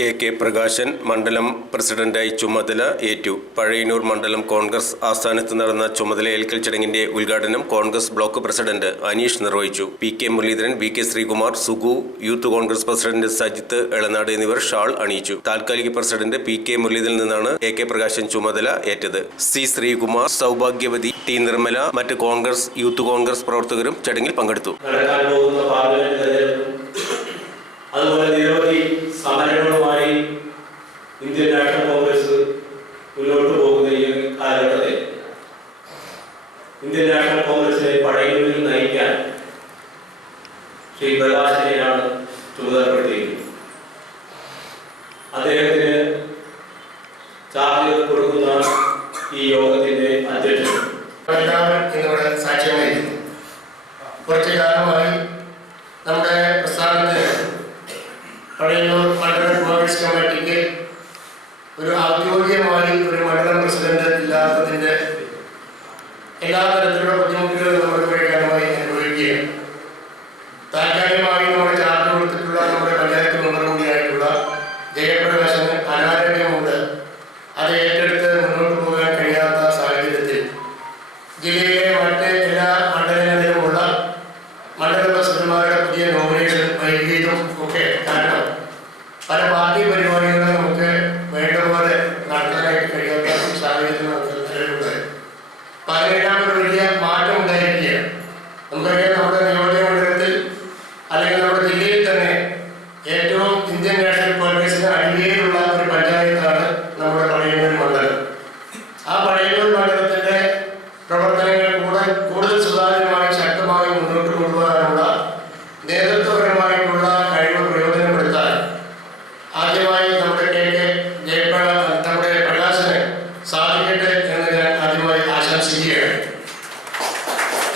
AK. Prakashan മണ്ഡലം പ്രസിഡന്റായി ചുമതല ഏറ്റു. പഴയന്നൂർ മണ്ഡലം കോൺഗ്രസ് ആസ്ഥാനത്ത് നടന്ന ചുമതലയേൽക്കൽ ചടങ്ങിന്റെ ഉദ്ഘാടനം കോൺഗ്രസ് ബ്ലോക്ക് പ്രസിഡന്റ് അനീഷ് നിർവഹിച്ചു. P K. Muraleedharan, V K. Sreekumar, Sugu, youth Congress president Sajith Elanad എന്നിവർ ഷാൾ അണിയിച്ചു. താൽക്കാലിക പ്രസിഡന്റ് പി.കെ. മുരളീധരനിൽ നിന്നാണ് എ.കെ. പ്രകാശൻ ചുമതല ഏറ്റത്. സി. ശ്രീകുമാർ, സൗഭാഗ്യവതി, ടി. നിർമ്മല, മറ്റ് കോൺഗ്രസ്, യൂത്ത് കോൺഗ്രസ് പ്രവർത്തകരും ചടങ്ങിൽ പങ്കെടുത്തു. അതുപോലെ നിരവധി സമരങ്ങളുമായി ഇന്ത്യൻ നാഷണൽ കോൺഗ്രസ് മുന്നോട്ട് പോകുന്ന ഈ കാലഘട്ടത്തിൽ ഇന്ത്യൻ നാഷണൽ കോൺഗ്രസിനെ പഴയന്നൂരിൽ നയിക്കാൻ ശ്രീ പ്രകാശനെയാണ് ചുമതലപ്പെടുത്തിയിരിക്കുന്നത്. അദ്ദേഹത്തിന് ചാർജ് കൊടുക്കുന്ന ഈ യോഗത്തിന്റെ അധ്യക്ഷൻ സാക്ഷ്യമായിരുന്നു. കുറച്ചു കാലമായി നമ്മുടെ പ്രസ്ഥാനത്തിന് പഴയന്നൂർ മണ്ഡലം കോൺഗ്രസ് കമ്മിറ്റിക്ക് ഒരു ഔദ്യോഗികമായി ഒരു മണ്ഡലം പ്രസിഡന്റ് ഇല്ലാത്തതിൻ്റെ എല്ലാ തരത്തിലുള്ള ബുദ്ധിമുട്ടുകളും നമ്മൾ കുറേ കാലമായി അനുഭവിക്കുകയാണ്. താൽക്കാലികമായി നമ്മുടെ ചാർജ് കൊടുത്തിട്ടുള്ള നമ്മുടെ പഞ്ചായത്ത് മെമ്പർ കൂടിയായിട്ടുള്ള ജയപ്രകാശന് അനാരോഗ്യമുണ്ട്. അത് ഏറ്റെടുത്ത് മുന്നോട്ട് പോകാൻ കഴിയാത്ത സാഹചര്യത്തിൽ ജില്ലയിലെ മറ്റ് എല്ലാ മണ്ഡലങ്ങളിലുമുള്ള മണ്ഡല പ്രസിഡന്റുമാരുടെ പുതിയ നോമിനേഷൻ വൈകിയതും ഒക്കെ കാരണം പല പാർട്ടി പരിപാടികളും നമുക്ക് വേണ്ട പോലെ നടത്താനായിട്ട് കഴിയാത്ത സാഹചര്യം നിലവിലുണ്ട്. അപ്പോൾ അതിനെല്ലാം ഒരു വലിയ മാറ്റം ഉണ്ടായിരിക്കുകയാണ്. നമുക്കറിയാം, നമ്മുടെ നിയോജക മണ്ഡലത്തിൽ അല്ലെങ്കിൽ നമ്മുടെ ജില്ലയിൽ തന്നെ ഏറ്റവും ഇന്ത്യൻ നാഷണൽ കോൺഗ്രസിന് അടിവേരുള്ള ഒരു പഞ്ചായത്താണ് നമ്മുടെ പഴയന്നൂർ മണ്ഡലം. ആ പഴയന്നൂർ മണ്ഡലത്തിന്റെ പ്രവർത്തനങ്ങൾ കൂടുതൽ സുതാര്യമായി ശക്തമായി മുന്നോട്ട് കൊണ്ടുപോകാനുള്ള നേതൃത്വപരമായിട്ടുള്ള കഴിവ് പ്രയോജനപ്പെടുത്താൻ ആദ്യമായി നമ്മുടെ നമ്മുടെ പ്രകാശന് സാധിക്കട്ടെ എന്ന് ഞാൻ ആദ്യമായി ആശംസിക്കുകയാണ്.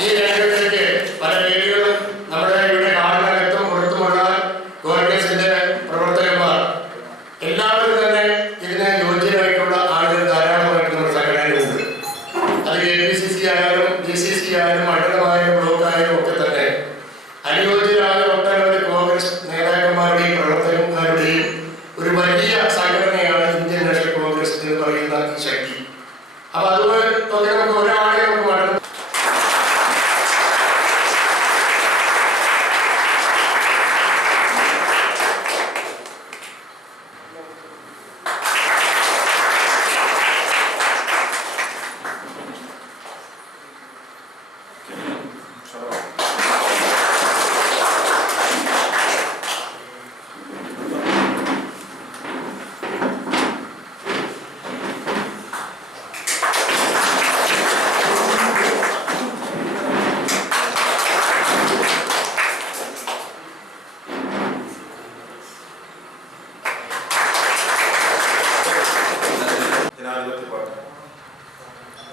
ഈ രംഗത്തേക്ക് പല വേദികളും നമ്മുടെ ഇവിടെ നാടിനകത്തും പുറത്തുമുള്ള കോൺഗ്രസിന്റെ പ്രവർത്തകന്മാർ എല്ലാവരും തന്നെ ഇതിന് യോഗ്യരായിട്ടുള്ള ആളുകൾ ധാരാളമായിട്ട് നമ്മുടെ സംഘടനയിലുണ്ട്. അത് APCC ആയാലും DCC ആയാലും മണ്ഡലമായാലും ബ്ലോക്കായാലും ഒക്കെ തന്നെ അനുയോജ്യരായ ഒട്ടനവധി കോൺഗ്രസ് നേതാക്കന്മാരുടെയും പ്രവർത്തകന്മാരുടെയും ഒരു വലിയ സംഘടനയാണ് ഇന്ത്യൻ നാഷണൽ കോൺഗ്രസ് എന്ന് പറയുന്ന ഈ ശക്തി. അപ്പൊ അതുപോലെ നമുക്ക് ഒരാളെ നമുക്ക് മണ്ഡലം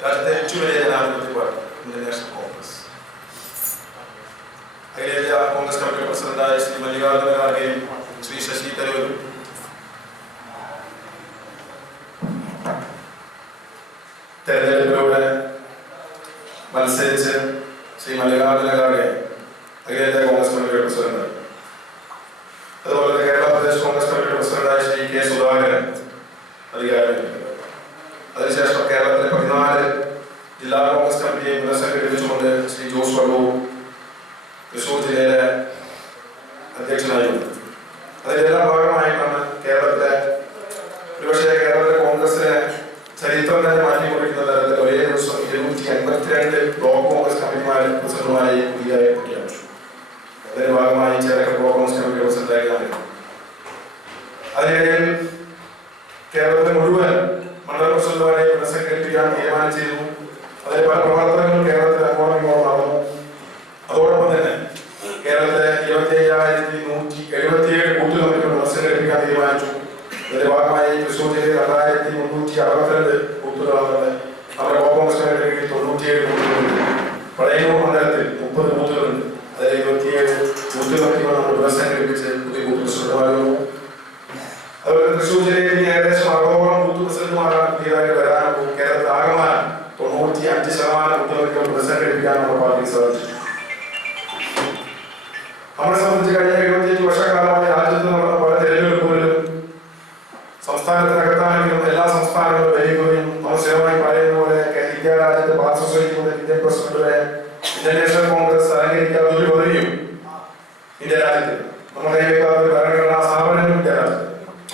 രാജ്യത്തെ ഏറ്റവും വലിയ ജനാധിപത്യ പാർട്ടി ഇന്ത്യൻ നാഷണൽ കോൺഗ്രസ്. അഖിലേന്ത്യാ കോൺഗ്രസ് കമ്മിറ്റി പ്രസിഡന്റായ ശ്രീ മല്ലികാർജുന ഖാർഗെയും ശ്രീ ശശി തരൂരും തെരഞ്ഞെടുപ്പിലൂടെ മത്സരിച്ച് ശ്രീ മല്ലികാർജുന ഖാർഗെ അഖിലേന്ത്യാ കോൺഗ്രസ് കമ്മിറ്റിയുടെ പ്രസിഡന്റ്, അതുപോലെ കേരള പ്രദേശ് കോൺഗ്രസ് കമ്മിറ്റിയുടെ പ്രസിഡന്റായ ശ്രീ കെ സുധാകരൻ അധികാരം. അതിനുശേഷം കേരളത്തിലെ 14 ജില്ലാ കോൺഗ്രസ് കമ്മിറ്റിയെ പുനഃസംഘടിപ്പിച്ചുകൊണ്ട് ശ്രീ ജോസ് വള്ളവും തൃശ്ശൂർ ജില്ലയിലെ അധ്യക്ഷനായിരുന്നു. അതിലെല്ലാം ഭാഗമായിട്ടാണ് കേരളത്തിലെ കേരളത്തിലെ കോൺഗ്രസിനെ ചരിത്രം തന്നെ മാറ്റിക്കൊണ്ടിരിക്കുന്ന തരത്തിൽ ഒരേ ദിവസം 252 ബ്ലോക്ക് കോൺഗ്രസ് കമ്മിറ്റിമാരെ പ്രസിഡന്റുമാരെ പുതിയതായി പ്രഖ്യാപിച്ചു. അതിന്റെ ഭാഗമായി ചേലക്കര ബ്ലോക്ക് കോൺഗ്രസ് കമ്മിറ്റി പ്രസിഡന്റായി കാണിക്കുന്നു. അതിനിടയിൽ കേരളത്തിലെ മുഴുവൻ മണ്ഡല പ്രസിഡന്റുമാരെ പുനഃസംഘടിപ്പിക്കാൻ തീരുമാനിച്ചിരുന്നു. അതിന് പല പ്രവർത്തനങ്ങളും കേരളത്തിൽ അങ്ങോളം ഇങ്ങോളം നടന്നു. അതോടൊപ്പം തന്നെ കേരളത്തിലെ 25,177 ബൂത്ത് കമ്മിറ്റികൾ പുനഃസംഘടിപ്പിക്കാൻ തീരുമാനിച്ചു. ഇതിന്റെ ഭാഗമായി തൃശ്ശൂർ ജില്ലയിൽ 2362 ബൂത്തുകളാണ്. നമ്മുടെ കോൺഗ്രസ് കമ്മിറ്റിയിൽ 97 ബൂത്തുകളുണ്ട്. പഴയന്നൂർ മണ്ഡലത്തിൽ 30 ബൂത്തുകളുണ്ട്. അതിൽ 27 ബൂത്ത് കമ്മിറ്റികൾ നമ്മൾ പുനഃസംഘടിപ്പിച്ച് പുതിയ ബൂത്ത് പ്രസിഡന്റുമാരുന്നു. അതുപോലെ തൃശ്ശൂർ ജില്ലയിൽ ഏകദേശം 60ഓളം ബൂത്ത് പ്രസിഡന്റുമാരാണ് പുതിയതായിട്ട് വരാനും കേരളത്തിൽ ആകമാനം 95% ബൂത്ത് കമ്മിറ്റികൾ പുനഃസംഘടിപ്പിക്കാൻ നമ്മുടെ പാർട്ടിക്ക് സാധിച്ചു. നമ്മളെ സംബന്ധിച്ച് കഴിഞ്ഞ 25 വർഷക്കാലമായി രാജ്യത്ത് നടന്ന പല തെരഞ്ഞെടുപ്പുകളിലും സംസ്ഥാനത്തിനകത്താണെങ്കിലും എല്ലാ സംസ്ഥാനങ്ങളും വരികയും നമ്മൾ സ്ഥിരമായി പറയുന്ന പോലെ ഇന്ത്യ രാജ്യത്തെ ബാർ സൊസൈറ്റി മുതൽ ഇന്ത്യൻ പ്രസിഡന്റ് വരെ ഇന്ത്യൻ നാഷണൽ കോൺഗ്രസ് അലങ്കരിക്കാത്ത ഒരു പദവിയും ഇന്ത്യ രാജ്യത്ത് നമ്മൾ കൈവയ്ക്കാത്ത ഒരു ഭരണഘടനാ സ്ഥാപനങ്ങളും ഇന്ത്യ രാജ്യത്ത്.